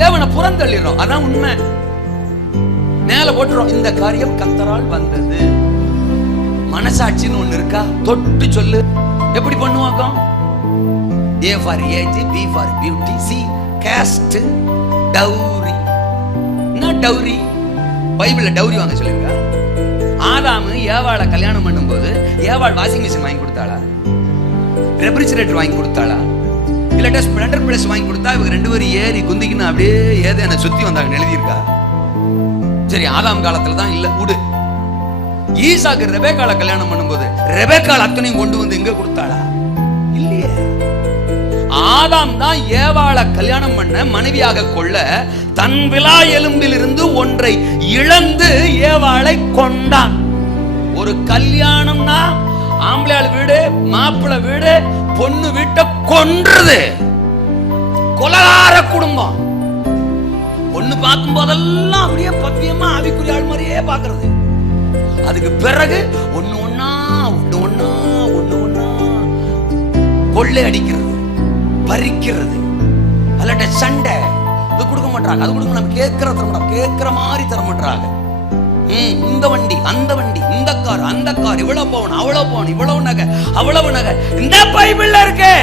தேவனை புறந்தள்ளிடுறோம். அதான் உண்மை. மேல போட்டுறோம், இந்த காரியம் கர்த்தரால் வந்தது. மனசாட்சின்னு ஒண்ணு இருக்கா? தொட்டு சொல்லு. எப்படி பண்ணுவாங்க? A for age, B for beauty, C caste, dowry. என்ன டவுரி? பைபிள்ல டவுரி வாங்க சொல்லிருக்கா? ஆதாமு ஏவாளை கல்யாணம் பண்ணும்போது ஏவாள் வாஷிங் மிஷின் வாங்கி கொடுத்தாளா? ரெஃப்ரிஜரேட்டர் வாங்கி கொடுத்தாளா? இல்லாட்டா ஸ்ப்ளெண்டர் பிளஸ் வாங்கி கொடுத்தா இவங்க ரெண்டு பேரும் ஏறி குந்திக்கின்னு அப்படியே ஏதோ என்ன சுத்தி வந்தாங்க எழுதியிருக்கா? சரி, ஆதாம் காலத்துல தான் இல்ல விடு. ஈசாக்கு ரெபேக்காளை கல்யாணம் பண்ணும்போது ரெபேக்காள் அத்தனையும் கொண்டு வந்து எங்க கொடுத்தாளா? இல்லையே. ஆதாம் தான் ஏவாளை கல்யாணம் பண்ண மனைவியாக கொள்ள தன் விலா எலும்பில் இருந்து ஒன்றை இழந்து ஏவாளை கொண்டான். ஒரு கல்யாணம்னா ஆம்பளையாள் வீடு, மாப்பிள்ளை வீடு, பொண்ணு வீட்டை கொன்றது. கொலகார குடும்பம். பொண்ணு பார்க்கும் போதெல்லாம் அப்படியே பத்தியமா ஆவிக்குரிய ஆள் மாதிரியே பாக்குறது. அதுக்கு பிறகு ஒண்ணு ஒண்ணா கொள்ளை அடிக்கிறது, பறிக்கிறது, அல்லட்ட சண்டை. இது கொடுக்க மாட்டாங்க, அது கொடுக்க நம்ம கேட்கிற மாதிரி தர மாட்டாங்க. இந்த வண்டி, அந்த வண்டி, இந்த கார், அந்த கார், இவ்வளவு போகணும், அவ்வளவு போகணும், இவ்வளவு நகை, அவ்வளவு நகை. இந்த பைபிள்ல இருக்கு.